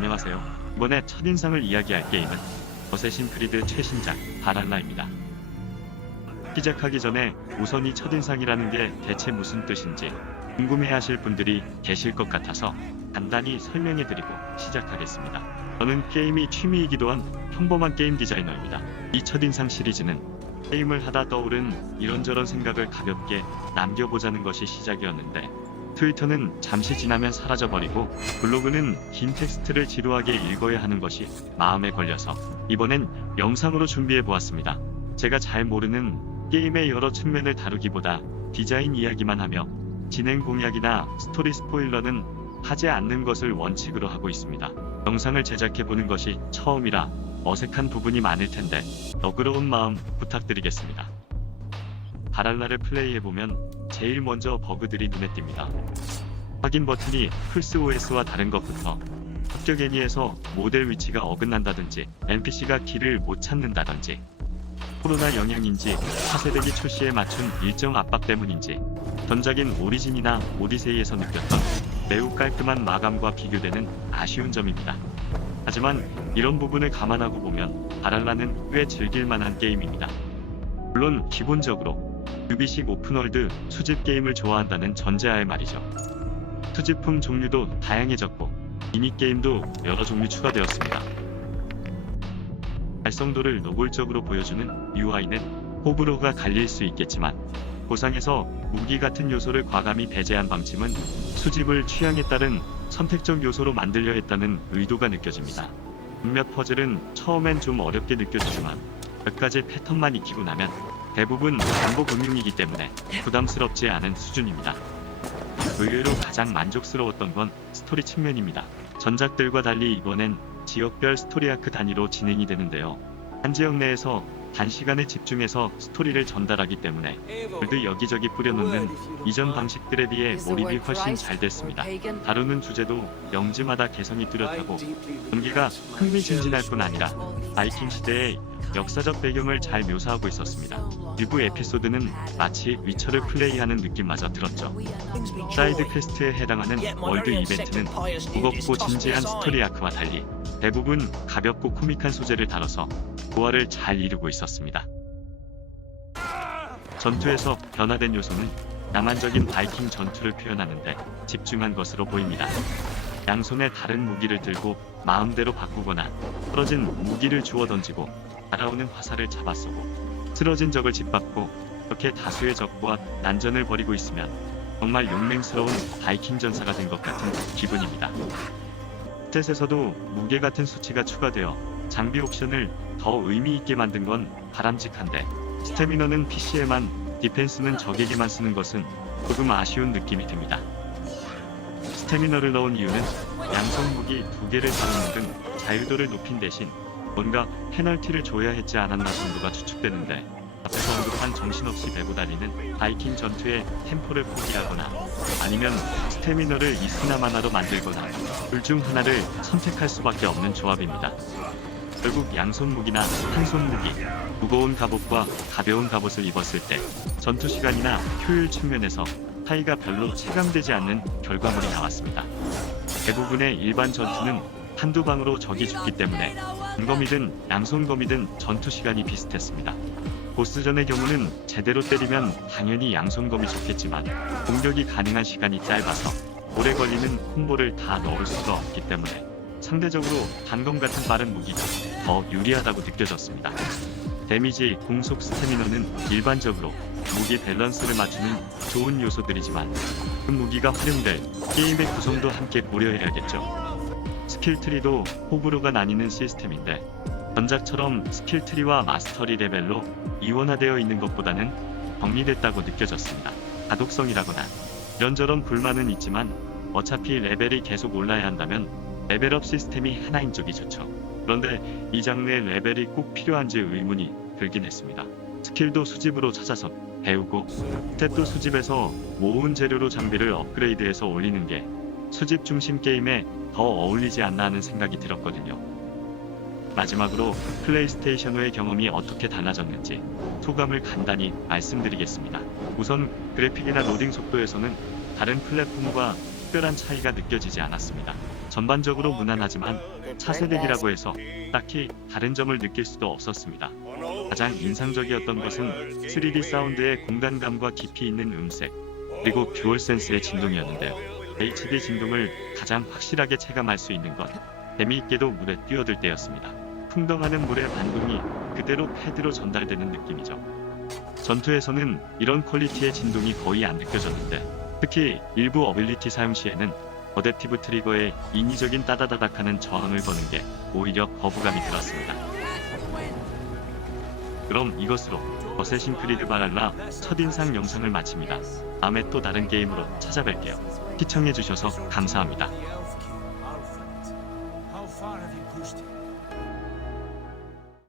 안녕하세요. 이번에 첫인상을 이야기할 게임은 어쌔신 크리드 최신작 바랄라입니다. 시작하기 전에 우선 이 첫인상이라는 게 대체 무슨 뜻인지 궁금해하실 분들이 계실 것 같아서 간단히 설명해드리고 시작하겠습니다. 저는 게임이 취미이기도 한 평범한 게임 디자이너입니다. 이 첫인상 시리즈는 게임을 하다 떠오른 이런저런 생각을 가볍게 남겨보자는 것이 시작이었는데, 트위터는 잠시 지나면 사라져버리고 블로그는 긴 텍스트를 지루하게 읽어야 하는 것이 마음에 걸려서 이번엔 영상으로 준비해보았습니다. 제가 잘 모르는 게임의 여러 측면을 다루기보다 디자인 이야기만 하며 진행 공약이나 스토리 스포일러는 하지 않는 것을 원칙으로 하고 있습니다. 영상을 제작해보는 것이 처음이라 어색한 부분이 많을 텐데 너그러운 마음 부탁드리겠습니다. 바랄라를 플레이해보면 제일 먼저 버그들이 눈에 띕니다. 확인 버튼이 플스OS와 다른 것부터 합격 애니에서 모델 위치가 어긋난다든지 NPC가 길을 못 찾는다든지, 코로나 영향인지 차세대기 출시에 맞춘 일정 압박 때문인지 전작인 오리진이나 오디세이에서 느꼈던 매우 깔끔한 마감과 비교되는 아쉬운 점입니다. 하지만 이런 부분을 감안하고 보면 바랄라는 꽤 즐길만한 게임입니다. 물론 기본적으로 유비식 오픈월드 수집 게임을 좋아한다는 전제하에 말이죠. 수집품 종류도 다양해졌고 미니게임도 여러 종류 추가되었습니다. 발성도를 노골적으로 보여주는 UI는 호불호가 갈릴 수 있겠지만, 보상에서 무기 같은 요소를 과감히 배제한 방침은 수집을 취향에 따른 선택적 요소로 만들려 했다는 의도가 느껴집니다. 몇몇 퍼즐은 처음엔 좀 어렵게 느껴지지만 몇 가지 패턴만 익히고 나면 대부분 반복 응용이기 때문에 부담스럽지 않은 수준입니다. 의외로 가장 만족스러웠던 건 스토리 측면입니다. 전작들과 달리 이번엔 지역별 스토리 아크 단위로 진행이 되는데요. 한 지역 내에서 단시간에 집중해서 스토리를 전달하기 때문에 월드 여기저기 뿌려놓는 이전 방식들에 비해 몰입이 훨씬 잘 됐습니다. 다루는 주제도 영지마다 개성이 뚜렷하고 전개가 흥미진진할 뿐 아니라 바이킹 시대의 역사적 배경을 잘 묘사하고 있었습니다. 일부 에피소드는 마치 위쳐를 플레이하는 느낌마저 들었죠. 사이드 퀘스트에 해당하는 월드 이벤트는 무겁고 진지한 스토리 아크와 달리 대부분 가볍고 코믹한 소재를 다뤄서 조화를 잘 이루고 있었습니다. 전투에서 변화된 요소는 낭만적인 바이킹 전투를 표현하는데 집중한 것으로 보입니다. 양손에 다른 무기를 들고 마음대로 바꾸거나 떨어진 무기를 주워 던지고 날아오는 화살을 잡아 쏘고 쓰러진 적을 짓밟고, 이렇게 다수의 적과 난전을 벌이고 있으면 정말 용맹스러운 바이킹 전사가 된 것 같은 기분입니다. 스탯에서도 무게 같은 수치가 추가되어 장비 옵션을 더 의미 있게 만든 건 바람직한데, 스태미너는 PC에만, 디펜스는 적에게만 쓰는 것은 조금 아쉬운 느낌이 듭니다. 스태미너를 넣은 이유는 양성 무기 2개를 다루는 등 자유도를 높인 대신 뭔가 페널티를 줘야 했지 않았나 정도가 추측되는데, 앞에서 언급한 정신없이 메고 달리는 바이킹 전투의 템포를 포기하거나 아니면 스태미너를 이스나마나로 만들거나 둘 중 하나를 선택할 수밖에 없는 조합입니다. 결국 양손 무기나 한손 무기, 무거운 갑옷과 가벼운 갑옷을 입었을 때 전투 시간이나 효율 측면에서 차이가 별로 체감되지 않는 결과물이 나왔습니다. 대부분의 일반 전투는 한두 방으로 적이 죽기 때문에 단검이든 양손검이든 전투 시간이 비슷했습니다. 보스전의 경우는 제대로 때리면 당연히 양손검이 좋겠지만 공격이 가능한 시간이 짧아서 오래 걸리는 콤보를 다 넣을 수가 없기 때문에 상대적으로 단검 같은 빠른 무기가 더 유리하다고 느껴졌습니다. 데미지, 공속, 스태미너는 일반적으로 무기 밸런스를 맞추는 좋은 요소들이지만 그 무기가 활용될 게임의 구성도 함께 고려해야겠죠. 스킬트리도 호불호가 나뉘는 시스템인데, 전작처럼 스킬트리와 마스터리 레벨로 이원화되어 있는 것보다는 정리됐다고 느껴졌습니다. 가독성이라거나 이런저런 불만은 있지만 어차피 레벨이 계속 올라야 한다면 레벨업 시스템이 하나인 쪽이 좋죠. 그런데 이 장르의 레벨이 꼭 필요한지 의문이 들긴 했습니다. 스킬도 수집으로 찾아서 배우고 스탯도 수집해서 모은 재료로 장비를 업그레이드해서 올리는 게 수집 중심 게임에 더 어울리지 않나 하는 생각이 들었거든요. 마지막으로 플레이스테이션5의 경험이 어떻게 달라졌는지 소감을 간단히 말씀드리겠습니다. 우선 그래픽이나 로딩 속도에서는 다른 플랫폼과 특별한 차이가 느껴지지 않았습니다. 전반적으로 무난하지만 차세대기라고 해서 딱히 다른 점을 느낄 수도 없었습니다. 가장 인상적이었던 것은 3D 사운드의 공간감과 깊이 있는 음색, 그리고 듀얼센스의 진동이었는데요. HD 진동을 가장 확실하게 체감할 수 있는 건 재미있게도 물에 뛰어들 때였습니다. 풍덩하는 물의 반동이 그대로 패드로 전달되는 느낌이죠. 전투에서는 이런 퀄리티의 진동이 거의 안 느껴졌는데, 특히 일부 어빌리티 사용 시에는 어댑티브 트리거의 인위적인 따다다닥하는 저항을 거는 게 오히려 거부감이 들었습니다. 그럼 이것으로 어쌔신 크리드 발할라 첫인상 영상을 마칩니다. 다음에 또 다른 게임으로 찾아뵐게요. 시청해주셔서 감사합니다.